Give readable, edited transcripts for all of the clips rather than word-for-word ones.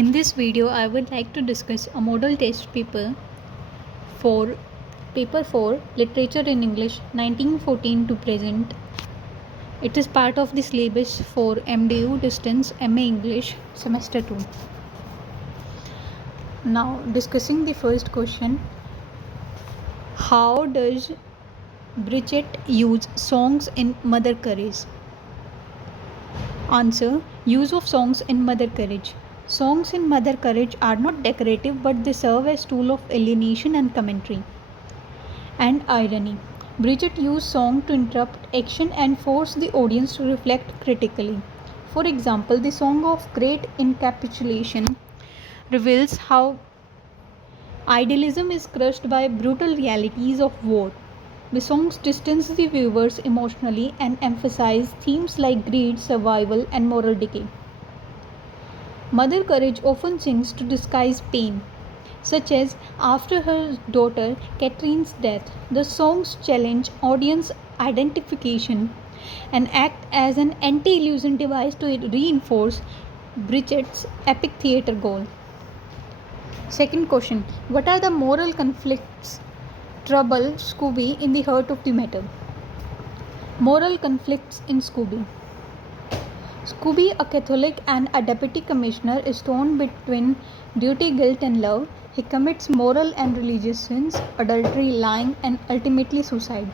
In this video, I would like to discuss a model test paper for paper 4 Literature in English 1914 to present. It is part of the syllabus for MDU Distance MA English semester 2. Now discussing the first question. How does Brecht use songs in Mother Courage? Answer: use of songs in Mother Courage. Songs in Mother Courage are not decorative, but they serve as tool of alienation and commentary and irony. Brecht used song to interrupt action and force the audience to reflect critically. For example, the song of Great Encapsulation reveals how idealism is crushed by brutal realities of war. The songs distance the viewers emotionally and emphasize themes like greed, survival, and moral decay. Mother Courage often sings to disguise pain, such as after her daughter Catherine's death. The songs challenge audience identification and act as an anti-illusion device to reinforce Brecht's epic theatre goal. Second question: what are the moral conflicts trouble Scooby in the heart of the matter? Moral conflicts in Scooby. Scooby, a Catholic and a deputy commissioner, is torn between duty, guilt, and love. He commits moral and religious sins, adultery, lying, and ultimately suicide.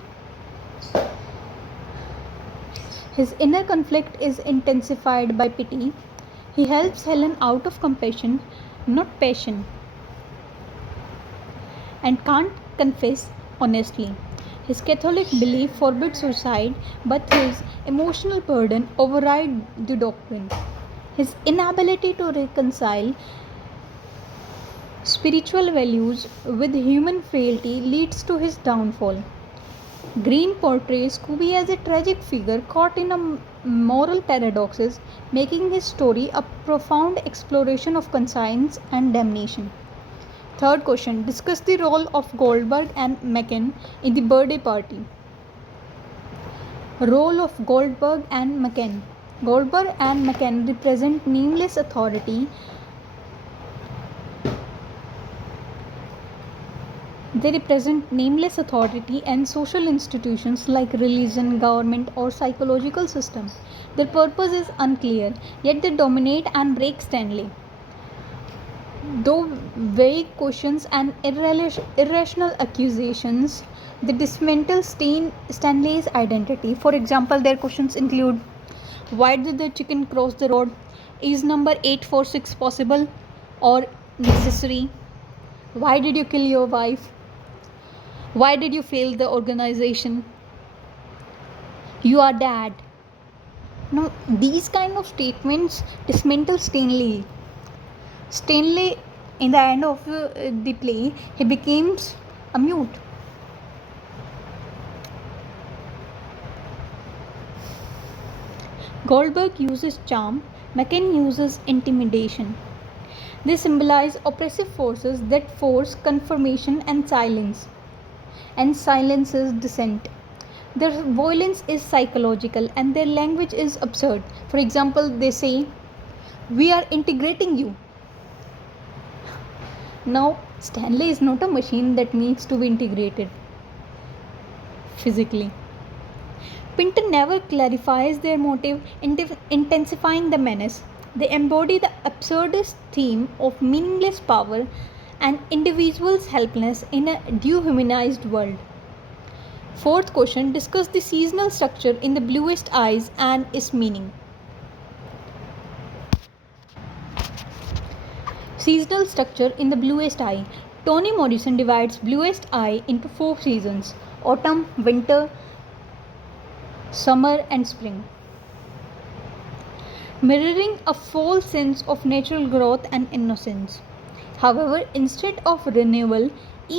His inner conflict is intensified by pity. He helps Helen out of compassion, not passion, and can't confess honestly. His Catholic belief forbids suicide, but his emotional burden overrides the doctrine. His inability to reconcile spiritual values with human frailty leads to his downfall. Greene portrays Scooby as a tragic figure caught in a moral paradoxes, making his story a profound exploration of conscience and damnation. Third question: discuss the role of Goldberg and McCann in the birthday party. Role of Goldberg and McCann. Goldberg and McCann represent nameless authority. They represent nameless authority and social institutions like religion, government, or psychological system. Their purpose is unclear, yet they dominate and break Stanley. Though vague questions and irrational accusations, they dismantle Stanley's identity. For example, their questions include: why did the chicken cross the road? Is number 846 possible or necessary? Why did you kill your wife? Why did you fail the organization? You are dead. Now, these kind of statements dismantle Stanley. Stanley, in the end of the play, he becomes a mute. Goldberg uses charm, McCann uses intimidation. They symbolize oppressive forces that force confirmation and silences dissent. Their violence is psychological and their language is absurd. For example, they say, "We are integrating you." Now, Stanley is not a machine that needs to be integrated physically. Pinter never clarifies their motive, intensifying the menace. They embody the absurdist theme of meaningless power and individuals' helplessness in a dehumanized world. Fourth question: discuss the seasonal structure in the Bluest Eyes and its meaning. Seasonal structure in the Bluest Eye. Toni Morrison divides Bluest Eye into 4 seasons: autumn, winter, summer, and spring, mirroring a false sense of natural growth and innocence. However, instead of renewal,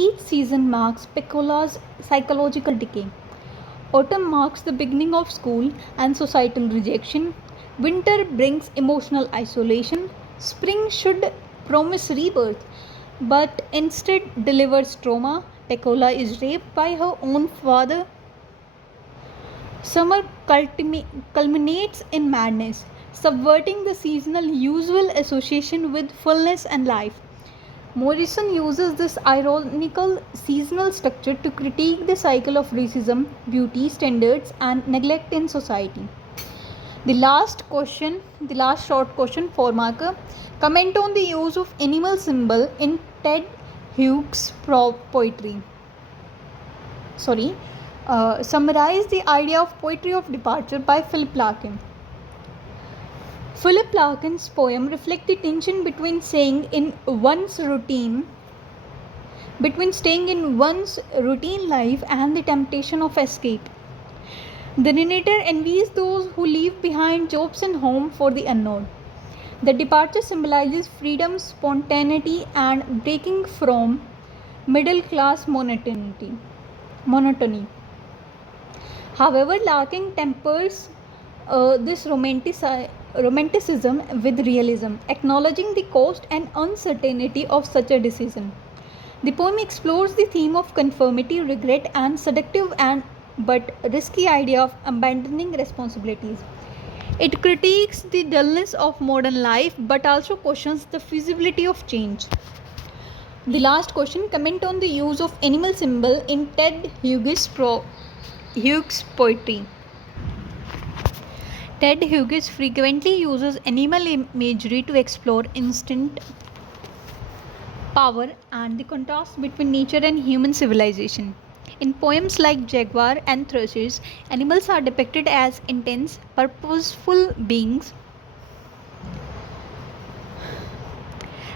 each season marks Piccola's psychological decay. Autumn marks the beginning of school and societal rejection. Winter brings emotional isolation. Spring should promise rebirth, but instead delivers trauma. Piccola is raped by her own father. Summer culminates in madness. subverting the seasonal usual association with fullness and life. Morrison uses this ironical seasonal structure to critique the cycle of racism, beauty standards, and neglect in society. The last short question, 4 marker. Comment on the use of animal symbol in Ted Hughes' poetry. Summarize the idea of poetry of departure by Philip Larkin. Philip Larkin's poem reflects the tension between staying in one's routine life and the temptation of escape. The narrator envies those who leave behind jobs and home for the unknown. The departure symbolizes freedom, spontaneity, and breaking from middle class monotony. However, Larkin tempers this romanticism with realism, acknowledging the cost and uncertainty of such a decision. The poem explores the theme of conformity, regret, and seductive but risky idea of abandoning responsibilities. It critiques the dullness of modern life but also questions the feasibility of change. The last question, comment on the use of animal symbol in Ted Hughes' poetry. Ted Hughes frequently uses animal imagery to explore instinct, power, and the contrast between nature and human civilization. In poems like Jaguar and Thrushes, animals are depicted as intense, purposeful beings,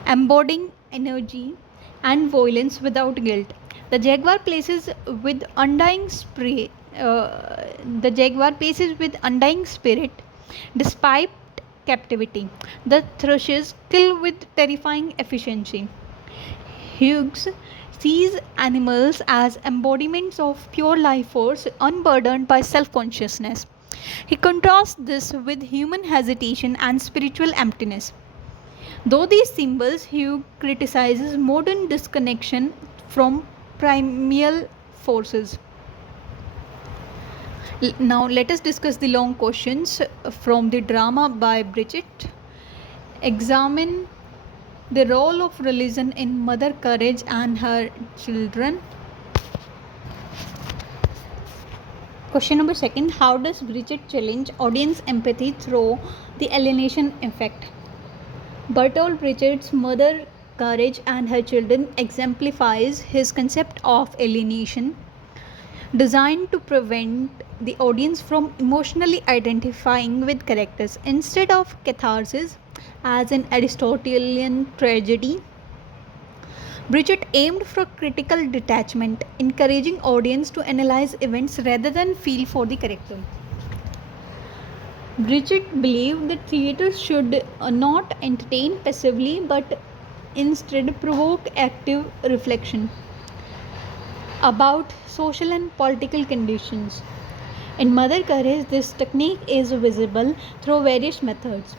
embodying energy and violence without guilt. The Jaguar paces with undying spirit despite captivity. The Thrushes kill with terrifying efficiency. Hughes sees animals as embodiments of pure life force unburdened by self-consciousness. He contrasts this with human hesitation and spiritual emptiness. Though these symbols, Hughes criticizes modern disconnection from primeval forces. Now let us discuss the long questions from the drama by Brecht. Examine the role of religion in Mother Courage and her children. Question number 2. How does Brecht challenge audience empathy through the alienation effect? Bertolt Brecht's Mother Courage and Her Children exemplifies his concept of alienation, designed to prevent the audience from emotionally identifying with characters. Instead of catharsis, as in Aristotelian tragedy, Brecht aimed for critical detachment, encouraging audience to analyze events rather than feel for the character. Brecht believed that theatre should not entertain passively but instead provoke active reflection about social and political conditions. In Mother Courage, this technique is visible through various methods.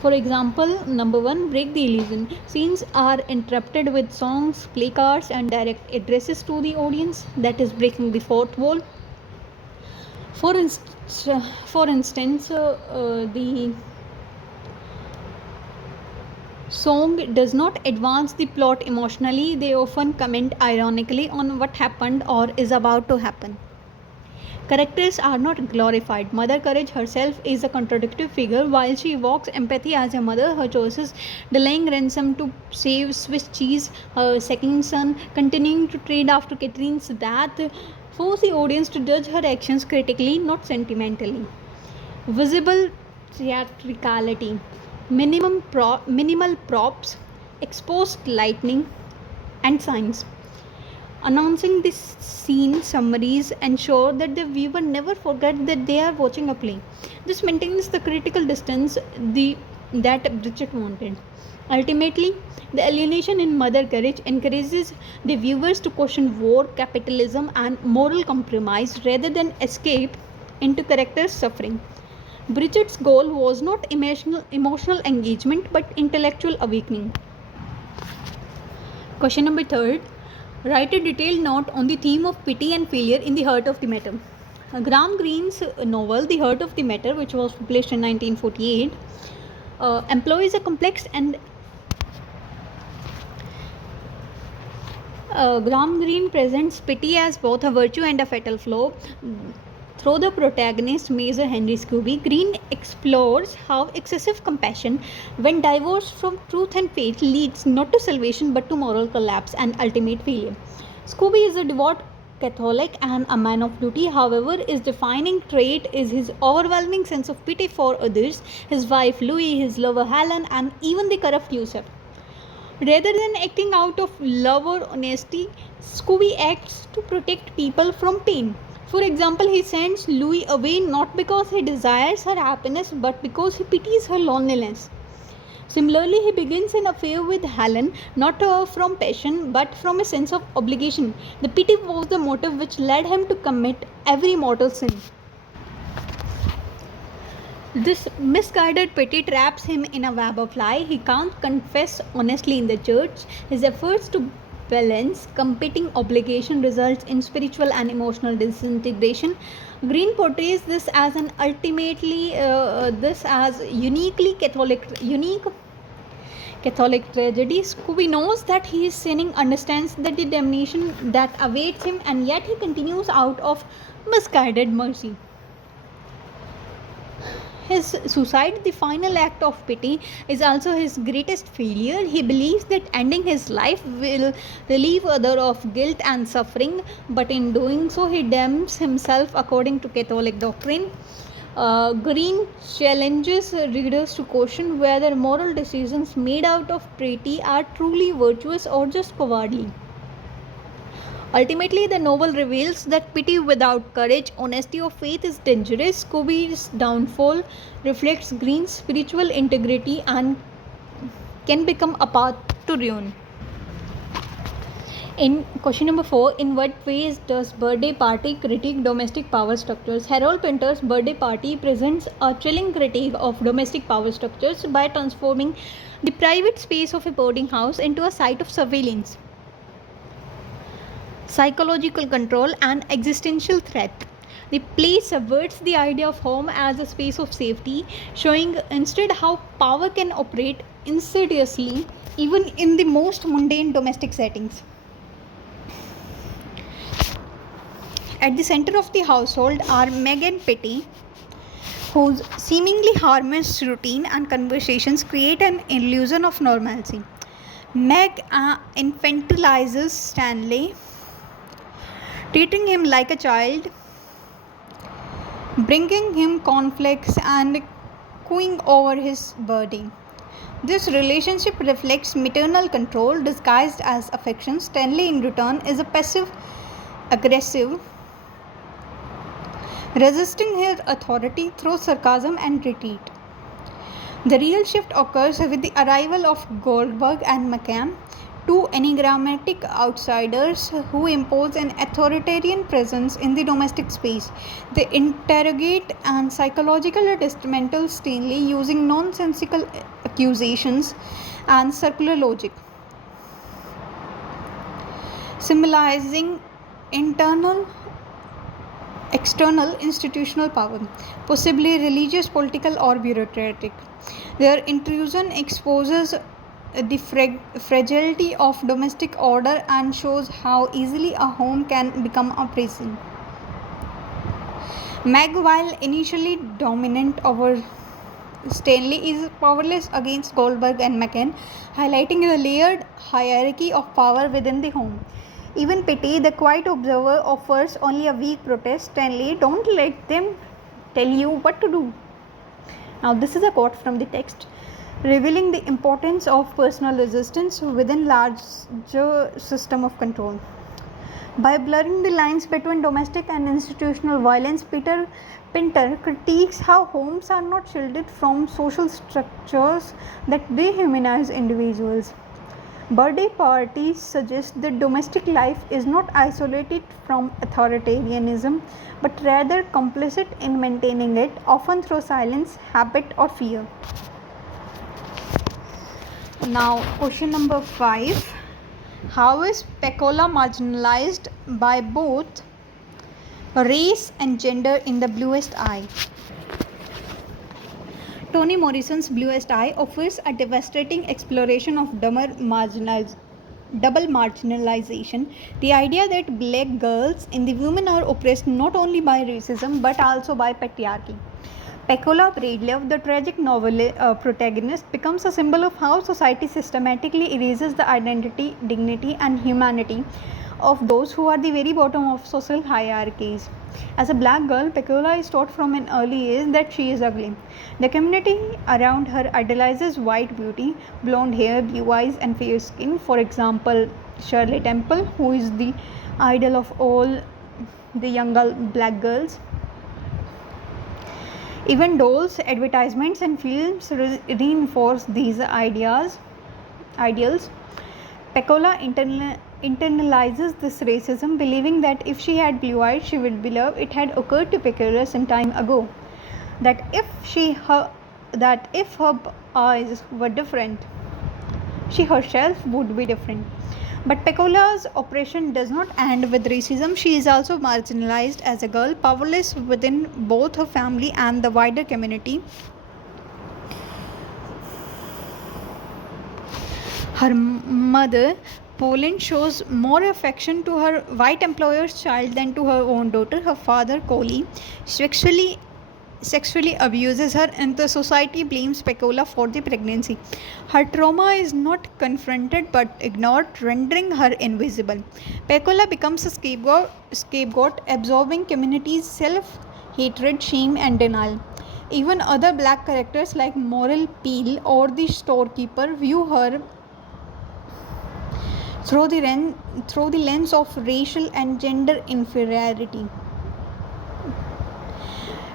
For example, number 1, break the illusion. Scenes are interrupted with songs, placards, and direct addresses to the audience, that is breaking the fourth wall. For instance, the song does not advance the plot emotionally. They often comment ironically on what happened or is about to happen. Characters are not glorified. Mother Courage herself is a contradictory figure. While she evokes empathy as a mother, her choices, delaying ransom to save Swiss cheese, her second son, continuing to trade after Catherine's death, force the audience to judge her actions critically, not sentimentally. Visible theatricality. Minimal props, exposed lighting, and signs. Announcing this scene summaries ensure that the viewer never forget that they are watching a play. This maintains the critical distance that Brecht wanted. Ultimately, the alienation in Mother Courage encourages the viewers to question war, capitalism, and moral compromise rather than escape into characters' suffering. Brecht's goal was not emotional engagement but intellectual awakening. Question number 3. Write a detailed note on the theme of pity and failure in the heart of the matter. Graham Greene's novel The Heart of the Matter, which was published in 1948, employs a complex and Graham Greene presents pity as both a virtue and a fatal flaw. Through the protagonist, Major Henry Scooby, Greene explores how excessive compassion, when divorced from truth and faith, leads not to salvation but to moral collapse and ultimate failure. Scooby is a devout Catholic and a man of duty. However, his defining trait is his overwhelming sense of pity for others, his wife Louis, his lover Helen, and even the corrupt Yusuf. Rather than acting out of love or honesty, Scooby acts to protect people from pain. For example, he sends Louis away not because he desires her happiness but because he pities her loneliness. Similarly, he begins an affair with Helen not from passion but from a sense of obligation. The pity was the motive which led him to commit every mortal sin. This misguided pity traps him in a web of lie. He can't confess honestly in the church. His efforts to balance competing obligation results in spiritual and emotional disintegration. Greene portrays this as an ultimately this as unique Catholic tragedy. Scooby knows that he is sinning, understands the damnation that awaits him, and yet he continues out of misguided mercy. His suicide, the final act of pity, is also his greatest failure. He believes that ending his life will relieve others of guilt and suffering, but in doing so, he damns himself according to Catholic doctrine. Greene challenges readers to question whether moral decisions made out of pity are truly virtuous or just cowardly. Ultimately, the novel reveals that pity without courage, honesty, or faith is dangerous. Scooby's downfall reflects Greene's spiritual integrity and can become a path to ruin. In question number 4, in what ways does Birthday Party critique domestic power structures? Harold Pinter's Birthday Party presents a chilling critique of domestic power structures by transforming the private space of a boarding house into a site of surveillance, psychological control, and existential threat. The play subverts the idea of home as a space of safety, showing instead how power can operate insidiously even in the most mundane domestic settings. At the center of the household are Meg and Petty, whose seemingly harmless routine and conversations create an illusion of normalcy. Meg infantilizes Stanley, treating him like a child, bringing him conflicts, and cooing over his birthday. This relationship reflects maternal control disguised as affection. Stanley, in return, is a passive aggressive, resisting his authority through sarcasm and retreat. The real shift occurs with the arrival of Goldberg and McCann, two enigmatic outsiders who impose an authoritarian presence in the domestic space. They interrogate and psychologically dismantle Stanley using nonsensical accusations and circular logic, symbolizing external institutional power, possibly religious, political, or bureaucratic. Their intrusion exposes the fragility of domestic order and shows how easily a home can become a prison. Meg, while initially dominant over Stanley, is powerless against Goldberg and McCann, highlighting the layered hierarchy of power within the home. Even Petty, the quiet observer, offers only a weak protest. Stanley, don't let them tell you what to do. Now, this is a quote from the text, revealing the importance of personal resistance within larger system of control. By blurring the lines between domestic and institutional violence, Pinter critiques how homes are not shielded from social structures that dehumanize individuals. Birthday parties suggest that domestic life is not isolated from authoritarianism, but rather complicit in maintaining it, often through silence, habit, or fear. Now, question number 5. How is Pecola marginalized by both Race and gender in the Bluest Eye. Toni Morrison's Bluest Eye offers a devastating exploration of double marginalization. The idea that black girls and the women are oppressed not only by racism but also by patriarchy. Pecola Breedlove, the tragic novel protagonist, becomes a symbol of how society systematically erases the identity, dignity, and humanity of those who are the very bottom of social hierarchies. As a black girl, Pecola is taught from an early age that she is ugly. The community around her idolizes white beauty, blonde hair, blue eyes, and fair skin. For example, Shirley Temple, who is the idol of all the young black girls. Even dolls, advertisements, and films reinforce these ideals. Pecola internalizes this racism, believing that if she had blue eyes, she would be loved. It had occurred to Pecola some time ago that if her eyes were different, she herself would be different. But Pecola's oppression does not end with racism. She is also marginalized as a girl, powerless within both her family and the wider community. Her mother, Poland, shows more affection to her white employer's child than to her own daughter. Her father, Coley, sexually abuses her, and the society blames Pecola for the pregnancy. Her trauma is not confronted but ignored, rendering her invisible. Pecola becomes a scapegoat, absorbing community's self-hatred, shame, and denial. Even other black characters like Moral Peel or the storekeeper view her through the lens of racial and gender inferiority.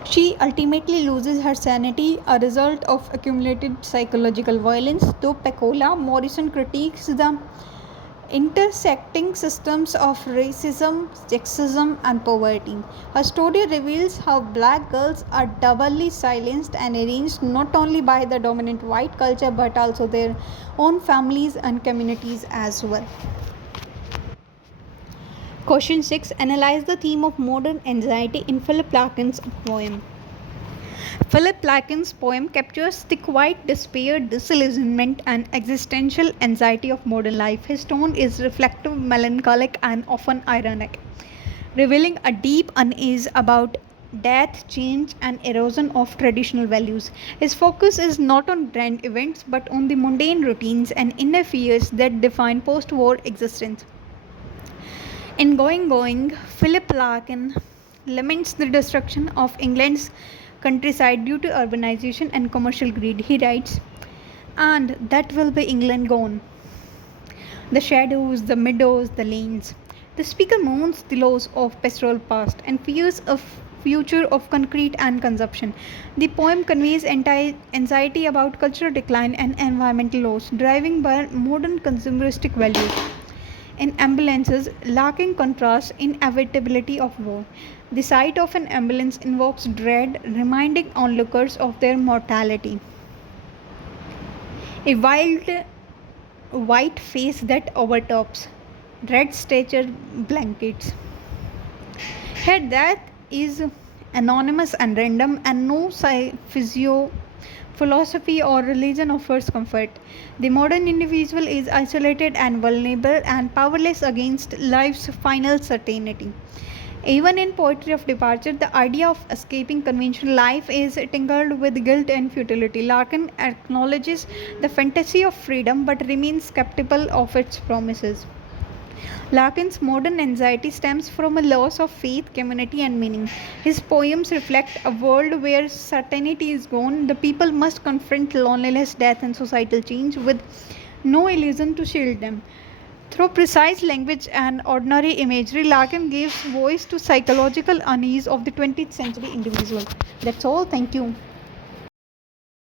She ultimately loses her sanity, a result of accumulated psychological violence. Though Pecola, Morrison critiques the intersecting systems of racism, sexism, and poverty. Her story reveals how black girls are doubly silenced and arranged not only by the dominant white culture but also their own families and communities as well. Question 6. Analyze the theme of modern anxiety in Philip Larkin's poem. Philip Larkin's poem captures the quiet despair, disillusionment, and existential anxiety of modern life. His tone is reflective, melancholic, and often ironic, revealing a deep unease about death, change, and erosion of traditional values. His focus is not on grand events but on the mundane routines and inner fears that define post-war existence. In Going, Philip Larkin laments the destruction of England's countryside due to urbanization and commercial greed. He writes, "And that will be England gone. The shadows, the meadows, the lanes." The speaker mourns the loss of pastoral past and fears a future of concrete and consumption. The poem conveys anxiety about cultural decline and environmental loss, driven by modern consumeristic values. In ambulances, Larkin contrasts inevitability of war. The sight of an ambulance invokes dread, reminding onlookers of their mortality. A wild white face that overtops red stretcher blankets. Here death is anonymous and random, and no philosophy or religion offers comfort. The modern individual is isolated and vulnerable and powerless against life's final certainty. Even in Poetry of Departure, the idea of escaping conventional life is tingled with guilt and futility. Larkin acknowledges the fantasy of freedom but remains skeptical of its promises. Larkin's modern anxiety stems from a loss of faith, community, and meaning. His poems reflect a world where certainty is gone. The people must confront loneliness, death, and societal change with no illusion to shield them. Through precise language and ordinary imagery, Larkin gives voice to psychological unease of the 20th century individual. That's all. Thank you.